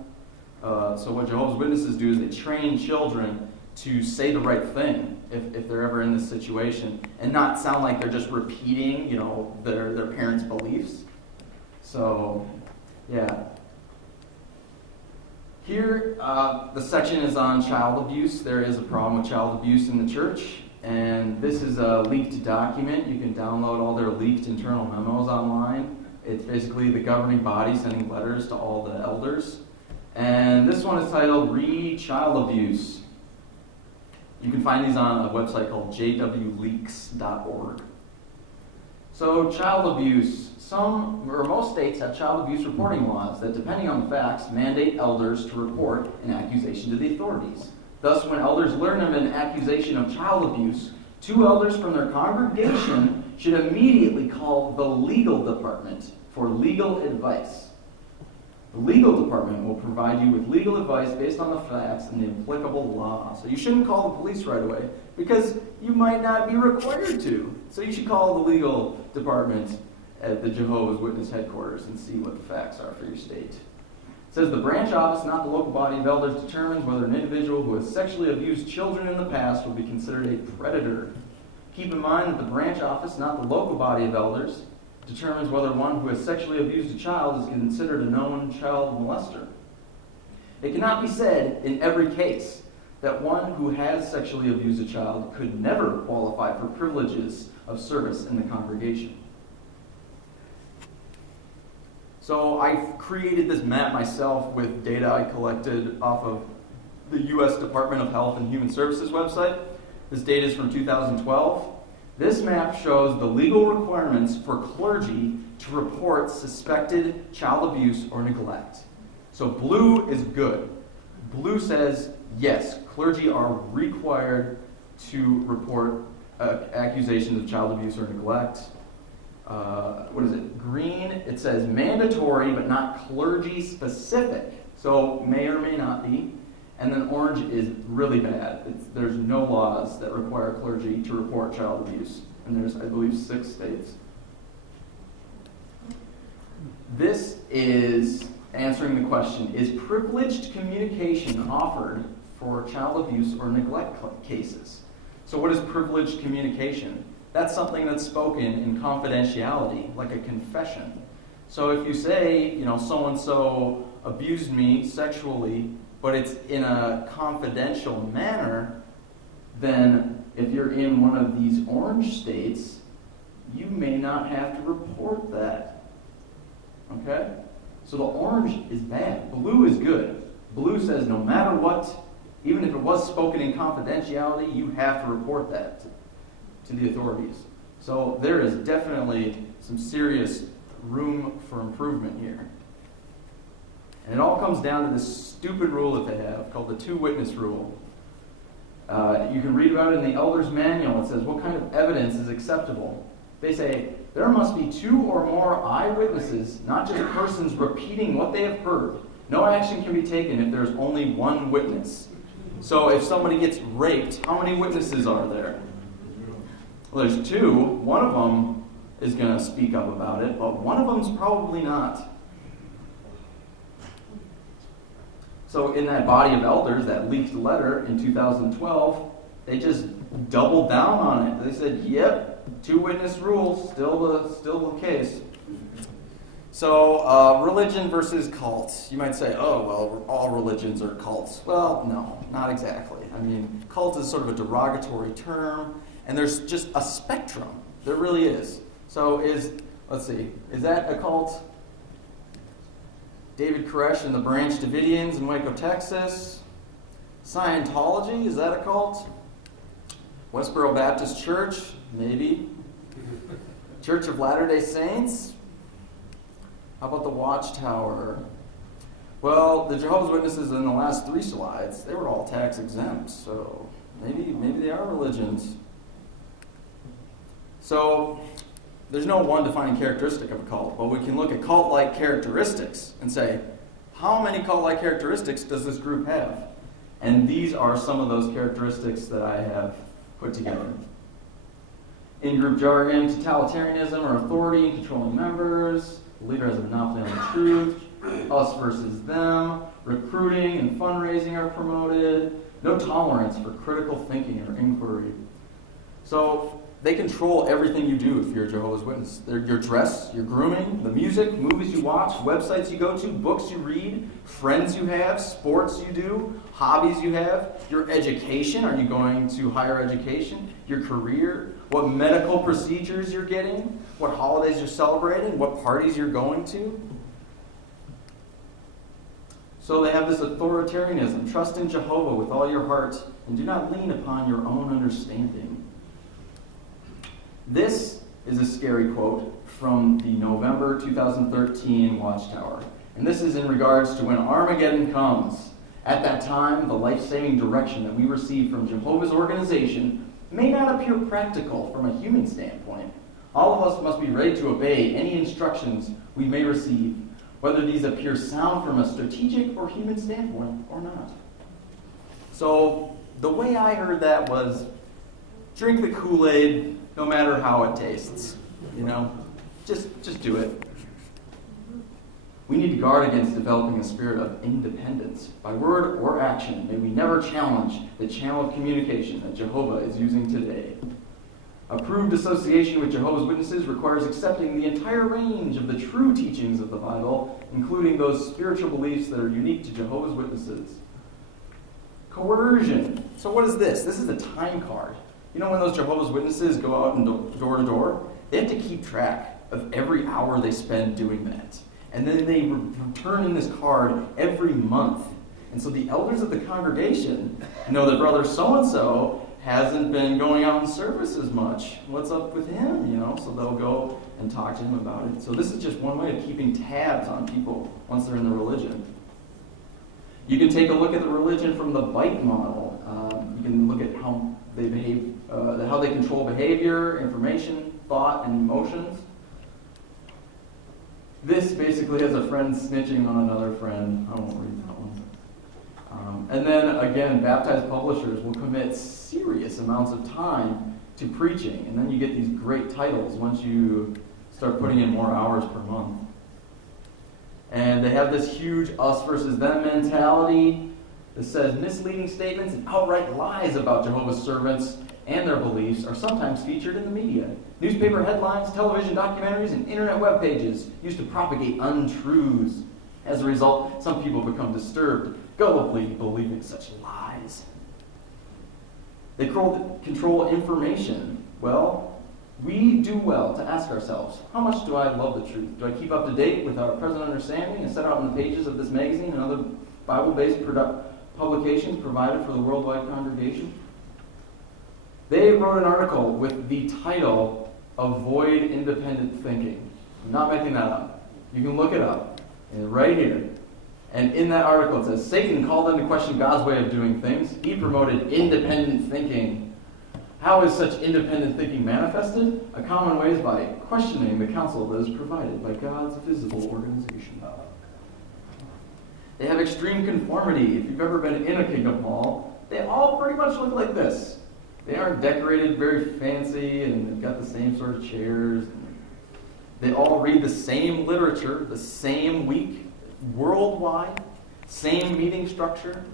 So what Jehovah's Witnesses do is they train children to say the right thing if they're ever in this situation, and not sound like they're just repeating, their parents' beliefs. So, yeah. Here, the section is on child abuse. There is a problem with child abuse in the church, and this is a leaked document. You can download all their leaked internal memos online. It's basically the governing body sending letters to all the elders. And this one is titled Read Child Abuse. You can find these on a website called jwleaks.org. So, child abuse. Some or most states have child abuse reporting laws that, depending on the facts, mandate elders to report an accusation to the authorities. Thus, when elders learn of an accusation of child abuse, 2 elders from their congregation should immediately call the legal department for legal advice. The legal department will provide you with legal advice based on the facts and the applicable law. So you shouldn't call the police right away because you might not be required to. So you should call the legal department at the Jehovah's Witness headquarters and see what the facts are for your state. It says the branch office, not the local body of elders, determines whether an individual who has sexually abused children in the past will be considered a predator. Keep in mind that the branch office, not the local body of elders, determines whether one who has sexually abused a child is considered a known child molester. It cannot be said in every case that one who has sexually abused a child could never qualify for privileges of service in the congregation. So I created this map myself with data I collected off of the U.S. Department of Health and Human Services website. This data is from 2012. This map shows the legal requirements for clergy to report suspected child abuse or neglect. So blue is good. Blue says, yes, clergy are required to report accusations of child abuse or neglect. Green, it says mandatory but not clergy specific. So may or may not be. And then orange is really bad. There's no laws that require clergy to report child abuse. And there's, I believe, 6 states. This is answering the question, is privileged communication offered for child abuse or neglect cases? So what is privileged communication? That's something that's spoken in confidentiality, like a confession. So if you say, so-and-so abused me sexually, but it's in a confidential manner, then if you're in one of these orange states, you may not have to report that. Okay? So the orange is bad. Blue is good. Blue says no matter what, even if it was spoken in confidentiality, you have to report that to the authorities. So there is definitely some serious room for improvement here. And it all comes down to this stupid rule that they have called the two-witness rule. You can read about it in the Elder's Manual. It says, what kind of evidence is acceptable? They say, there must be 2 or more eyewitnesses, not just persons repeating what they have heard. No action can be taken if there's only one witness. So if somebody gets raped, how many witnesses are there? Well, there's 2. One of them is going to speak up about it, but one of them's probably not. So in that body of elders, that leaked letter in 2012, they just doubled down on it. They said, yep, 2-witness rule, still the case. So religion versus cults. You might say, oh, well, all religions are cults. Well, no, not exactly. I mean, cult is sort of a derogatory term, and there's just a spectrum. There really is. So is that a cult? David Koresh and the Branch Davidians in Waco, Texas. Scientology, is that a cult? Westboro Baptist Church, maybe. Church of Latter-day Saints? How about the Watchtower? Well, the Jehovah's Witnesses in the last 3 slides, they were all tax exempt, so maybe they are religions. So there's no one defining characteristic of a cult, but we can look at cult-like characteristics and say, how many cult-like characteristics does this group have? And these are some of those characteristics that I have put together. In-group jargon, totalitarianism or authority in controlling members, the leader has a monopoly on the truth, us versus them, recruiting and fundraising are promoted, no tolerance for critical thinking or inquiry. So they control everything you do if you're a Jehovah's Witness. Your dress, your grooming, the music, movies you watch, websites you go to, books you read, friends you have, sports you do, hobbies you have, your education, are you going to higher education, your career, what medical procedures you're getting, what holidays you're celebrating, what parties you're going to. So they have this authoritarianism. Trust in Jehovah with all your heart and do not lean upon your own understanding. This is a scary quote from the November 2013 Watchtower. And this is in regards to when Armageddon comes. At that time, the life-saving direction that we receive from Jehovah's organization may not appear practical from a human standpoint. All of us must be ready to obey any instructions we may receive, whether these appear sound from a strategic or human standpoint or not. So the way I heard that was, drink the Kool-Aid no matter how it tastes. Just do it. We need to guard against developing a spirit of independence. By word or action, may we never challenge the channel of communication that Jehovah is using today. Approved association with Jehovah's Witnesses requires accepting the entire range of the true teachings of the Bible, including those spiritual beliefs that are unique to Jehovah's Witnesses. Coercion. So what is this? This is a time card. When those Jehovah's Witnesses go out and door to door, they have to keep track of every hour they spend doing that. And then they return in this card every month. And so the elders of the congregation know that brother so-and-so hasn't been going out in service as much. What's up with him, So they'll go and talk to him about it. So this is just one way of keeping tabs on people once they're in the religion. You can take a look at the religion from the bite model. You can look at how they behave, how they control behavior, information, thought, and emotions. This basically has a friend snitching on another friend. I won't read that one. And then, again, baptized publishers will commit serious amounts of time to preaching. And then you get these great titles once you start putting in more hours per month. And they have this huge us versus them mentality that says misleading statements and outright lies about Jehovah's servants and their beliefs are sometimes featured in the media. Newspaper headlines, television documentaries, and internet web pages used to propagate untruths. As a result, some people become disturbed, gullibly believing such lies. They control information. Well, we do well to ask ourselves, how much do I love the truth? Do I keep up to date with our present understanding and set out in the pages of this magazine and other Bible-based publications provided for the worldwide congregation? They wrote an article with the title, Avoid Independent Thinking. I'm not making that up. You can look it up. And right here. And in that article it says, Satan called them to question God's way of doing things. He promoted independent thinking. How is such independent thinking manifested? A common way is by questioning the counsel that is provided by God's visible organization. They have extreme conformity. If you've ever been in a kingdom hall, they all pretty much look like this. They aren't decorated very fancy, and they've got the same sort of chairs. They all read the same literature, the same week, worldwide, same meeting structure.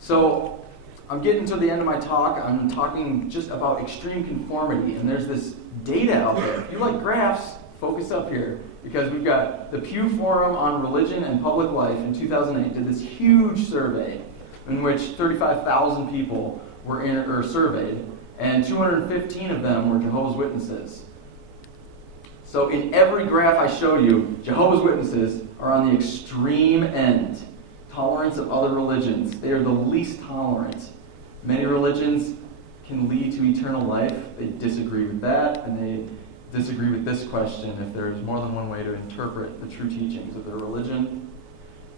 So, I'm getting to the end of my talk. I'm talking just about extreme conformity, and there's this data out there. If you like graphs, focus up here, because we've got the Pew Forum on Religion and Public Life in 2008 did this huge survey in which 35,000 people were surveyed, and 215 of them were Jehovah's Witnesses. So in every graph I show you, Jehovah's Witnesses are on the extreme end. Tolerance of other religions. They are the least tolerant. Many religions can lead to eternal life. They disagree with that, and they disagree with this question, if there is more than one way to interpret the true teachings of their religion.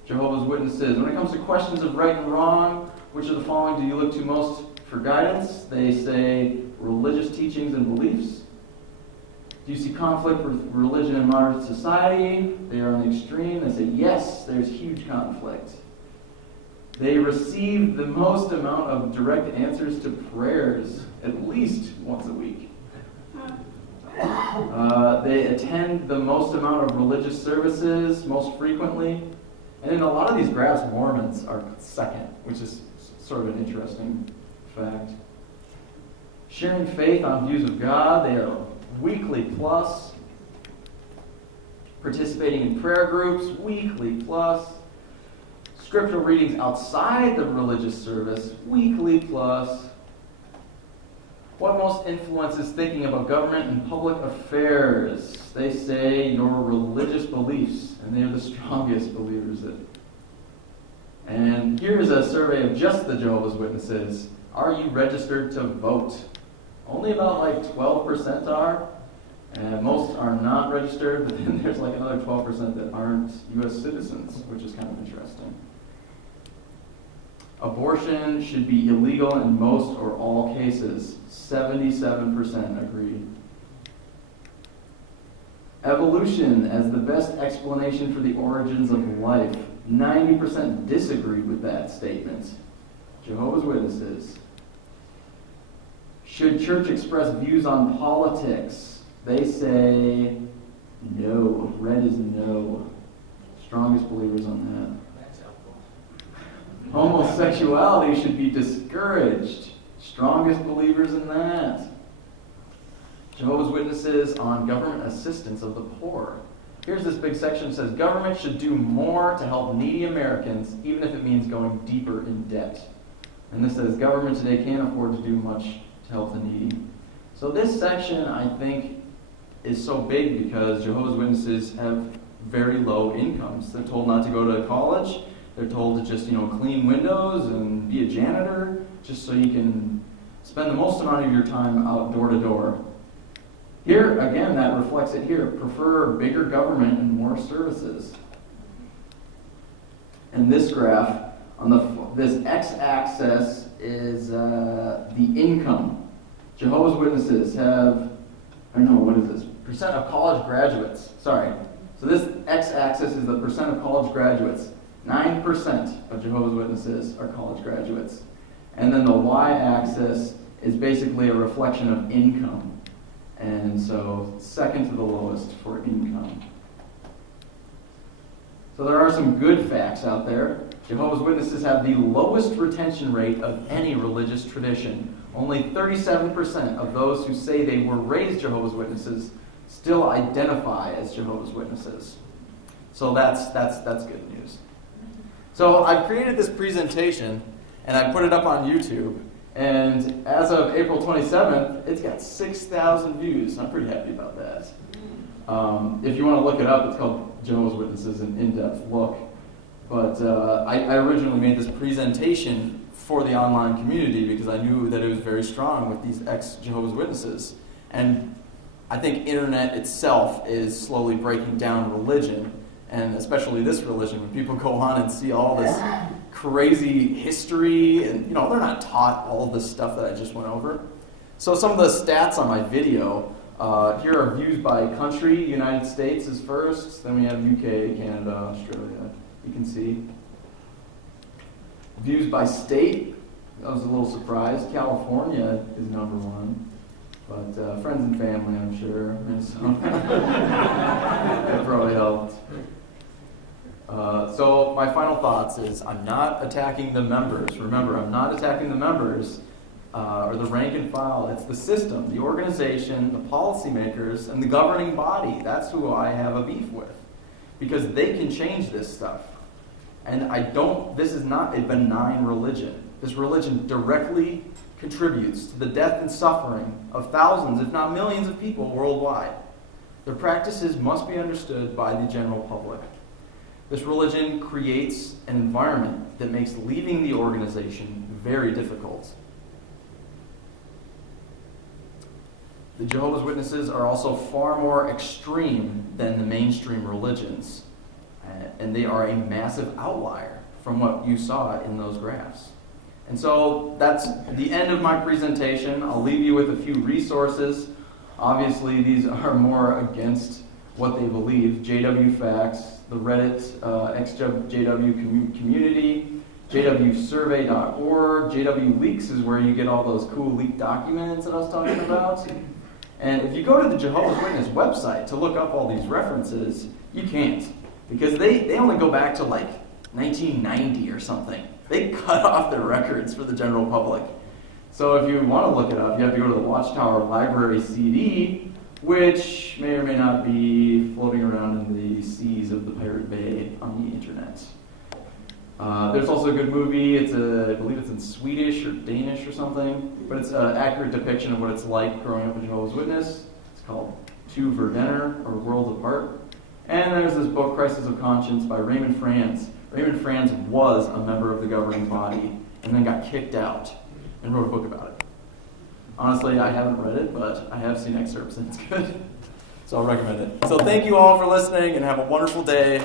Jehovah's Witnesses, when it comes to questions of right and wrong, which of the following do you look to most for guidance? They say religious teachings and beliefs. Do you see conflict with religion in modern society? They are on the extreme. They say yes, there's huge conflict. They receive the most amount of direct answers to prayers, at least once a week. They attend the most amount of religious services, most frequently. And in a lot of these graphs, Mormons are second, which is sort of an interesting fact. Sharing faith on views of God, they are weekly plus. Participating in prayer groups, weekly plus. Scriptural readings outside the religious service, weekly plus. What most influences thinking about government and public affairs? They say your religious beliefs, and they are the strongest believers in it. And here's a survey of just the Jehovah's Witnesses. Are you registered to vote? Only about like 12% are. And most are not registered, but then there's like another 12% that aren't U.S. citizens, which is kind of interesting. Abortion should be illegal in most or all cases. 77% agree. Evolution as the best explanation for the origins of life. 90% disagree with that statement. Jehovah's Witnesses. Should church express views on politics? They say no. Red is no. Strongest believers on that. Homosexuality should be discouraged. Strongest believers in that. Jehovah's Witnesses on government assistance of the poor. Here's this big section that says government should do more to help needy Americans, even if it means going deeper in debt. And this says government today can't afford to do much to help the needy. So this section, I think, is so big because Jehovah's Witnesses have very low incomes. They're told not to go to college. They're told to just, clean windows and be a janitor, just so you can spend the most amount of your time out door to door. Here, again, that reflects it here. Prefer bigger government and more services. And this graph, on this x-axis is the income. Jehovah's Witnesses have, what is this? Percent of college graduates. Sorry. So this x-axis is the percent of college graduates. 9% of Jehovah's Witnesses are college graduates. And then the y-axis is basically a reflection of income. And so second to the lowest for income. So there are some good facts out there. Jehovah's Witnesses have the lowest retention rate of any religious tradition. Only 37% of those who say they were raised Jehovah's Witnesses still identify as Jehovah's Witnesses. So that's good news. So I've created this presentation and I put it up on YouTube. And as of April 27th, it's got 6,000 views. I'm pretty happy about that. If you want to look it up, it's called Jehovah's Witnesses, an in-depth look. But I originally made this presentation for the online community because I knew that it was very strong with these ex-Jehovah's Witnesses. And I think internet itself is slowly breaking down religion, and especially this religion, when people go on and see all this crazy history, and they're not taught all of this stuff that I just went over. So some of the stats on my video, here are views by country. United States is first, then we have UK, Canada, Australia. You can see. Views by state, I was a little surprised. California is number one, but friends and family, I'm sure. Minnesota. That probably helped. So my final thoughts is I'm not attacking the members. Remember, I'm not attacking the members or the rank and file. It's the system, the organization, the policymakers, and the governing body. That's who I have a beef with because they can change this stuff. And this is not a benign religion. This religion directly contributes to the death and suffering of thousands, if not millions of people worldwide. Their practices must be understood by the general public. This religion creates an environment that makes leaving the organization very difficult. The Jehovah's Witnesses are also far more extreme than the mainstream religions, and they are a massive outlier from what you saw in those graphs. And so that's the end of my presentation. I'll leave you with a few resources. Obviously, these are more against what they believe. JW Facts, the Reddit XJW community, jwsurvey.org. JW Leaks is where you get all those cool leaked documents that I was talking about. And if you go to the Jehovah's Witness website to look up all these references, you can't. Because they only go back to like 1990 or something. They cut off their records for the general public. So if you want to look it up, you have to go to the Watchtower Library CD, which may or may not be floating around in the seas of the Pirate Bay on the internet. There's also a good movie. I believe it's in Swedish or Danish or something, but it's an accurate depiction of what it's like growing up a Jehovah's Witness. It's called Two Verdener, or Worlds Apart. And there's this book, Crisis of Conscience, by Raymond Franz. Raymond Franz was a member of the governing body and then got kicked out and wrote a book about it. Honestly, I haven't read it, but I have seen excerpts and it's good. So I'll recommend it. So thank you all for listening and have a wonderful day.